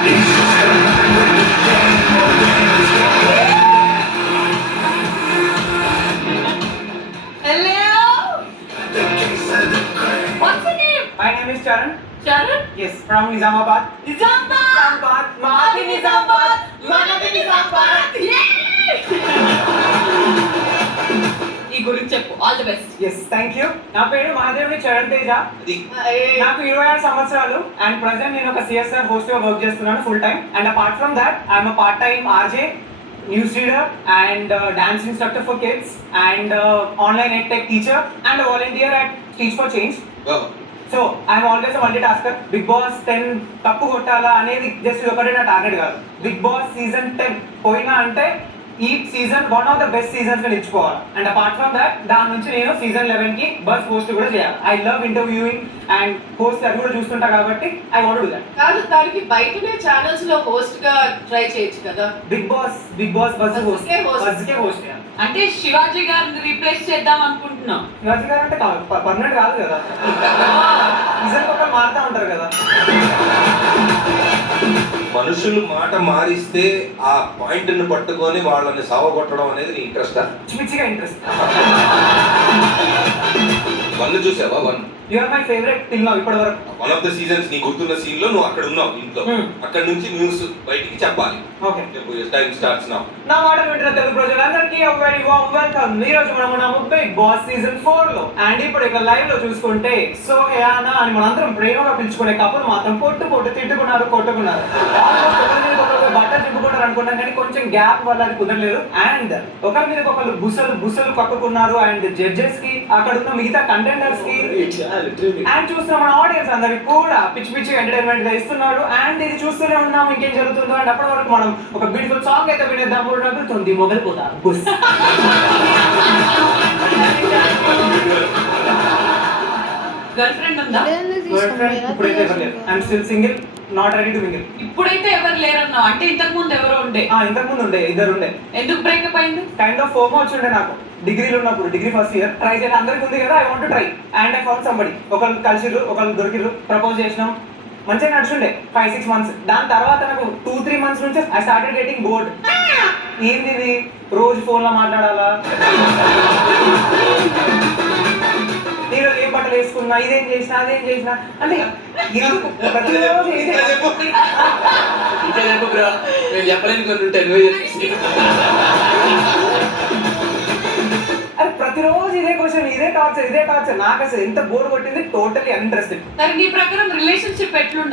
My name is Charan. Charan? Yes, from Nizamabad. Nizamabad! Maadi Nizamabad! Manadi Nizamabad! ఈ గురించి చెప్పు. All the best. Yes, thank you. నా పేరు మహాదేవుని చరణ్ తేజ. నాకు 26 సంవత్సరాలు అండ్ ప్రెసెంట్ నేను ఒక సిఎస్ఆర్ హోస్ట్ గా వర్క్ చేస్తున్నాను full time. And apart from that I'm a part time RJ, news reader and dance instructor for kids and online edtech teacher and volunteer at Teach For Change. So I'm always multi tasker. Bigg Boss 10 తప్పు కొట్టాలా అనేది just ఒకటే నా target కాదు. Big boss season 10 పోయినా అంటే ఈ season one of the best seasons గా నిలుచుకోవాలి. అండ్ అపార్ట్ ఫ్రమ్ దాట్ దాని నుంచి నేను సీజన్ 11 కి బస్ హోస్ట్ కూడా చేయాలి. I love interviewing and host అది కూడా చూస్తుంటా కాబట్టి ఐ వాంట్ డు దట్. కాదు, దానికి బయటనే ఛానల్స్ లో హోస్ట్ గా ట్రై చేయొచ్చు కదా. బిగ్ బాస్ బస్ హోస్ట్ అంటే శివాజీ గారిని రీప్లేస్ చేద్దాం అనుకుంటున్నాం. శివాజీ గారు అంటే పర్మనెంట్ కాదు కదా, సీజన్ ఒక మారుతా ఉంటారు కదా. మనుషులు మాట మారిస్తే ఆ పాయింట్ ని పట్టుకొని వాళ్ళని సావగొట్టడం అనేది నీ ఇంట్రెస్టా? పిచ్చిగా ఇంట్రెస్ట్. వన్ చూసావా? One you are my favourite till now ఇప్పటి వరకు. వన్ ఆఫ్ ద సీజన్స్ నీ గుర్తున్న సీన్ లో నువ్వు అక్కడ ఉన్నావు ఇంట్లో. అక్కడ నుంచి న్యూస్ బయటికి చెప్పాలి. Okay, time starts now. నా మాట వింటున్న తెలుగు ప్రజలందరికీ వెరీ వార్మ్ వెల్కమ్. ఈ రోజు మనం ఉన్నాము బిగ్ బాస్ సీజన్ 4 లో. అండ్ ఇప్పుడు ఇక లైవ్ లో చూసుకుంటే సో హేయానా అని మనందరం ప్రేమగా పిలుచుకునే కపుల్ మాత్రం పొట్టు తిట్టుకున్నారు, కొట్టుకున్నారు. బట్టలు చింపుకుంటారు అనుకున్నాం కానీ కొంచెం గ్యాప్ వల్ల అది కుదరలేదు. అండ్ ఒకరి మీద ఒకరు బుసలు కక్కుకున్నారు. అండ్ జడ్జెస్ కి, అక్కడ ఉన్న మిగతా కంటెండర్స్ కి అండ్ చూస్తున్న మన ఆడియన్స్ అందరికి కూడా పిచ్చి ఎంటర్టైన్మెంట్ గా ఇస్తున్నాడు. అండ్ ఇది చూస్తూనే ఉన్నాం ఇంకేం జరుగుతుందో. అండ్ అప్పటి వరకు మనం ఒక బ్యూటిఫుల్ సాంగ్ అయితే వినేద్దాం. నగులుతుంది మొగలిపోతా బుస్. గర్ల్ ఫ్రెండ్ ఉందా? ఇప్పుడైతే ఎవరు లేరు. I'm still single, not ready to mingle. ఇప్పుడైతే ఎవరు లేరన్నావు అంటే ఇంతకు ముందు ఎవరో ఉండే. ఇంతకు ముందు ఉండే, ఇద్దరు ఉండే. ఎందుకు బ్రేకప్ అయింది? కైండ్ ఆఫ్ ఫోమో వచ్చి ఉండే నాకు డిగ్రీలో ఉన్నప్పుడు. డిగ్రీ ఫస్ట్ ఇయర్ ట్రై చేయాలి, అందరికి ఉంది కదా, I want to try. And I found somebody. ఒకళ్ళు కలిసిర్రు, ఒకళ్ళు దొరికిర్రు, ప్రపోజ్ చేసినాం, మంచిగా నడుచుండే 5-6 months. దాని తర్వాత నాకు 2-3 months నుంచి ఐ స్టార్టెడ్ గెటింగ్ బోర్డ్. ఏంది ఇది, రోజు ఫోన్ లో మాట్లాడాలా, నేను ఏ బట్టలు వేసుకున్నా, ఇదేం చేసినా అదేం చేసినా అంటే ప్రతిరోజు చెప్పలేని కొన్ని ఉంటాయి, నువ్వే చెప్పేసి. అరే ప్రతిరోజు ఇదే క్వశ్చన్, ఇదే టార్చర్. నాకు అసలు ఎంత బోర్ కొట్టింది, టోటలీ అన్ఇంట్రెస్టెడ్. నీ ప్రకారం రిలేషన్షిప్ ఎట్లుంది?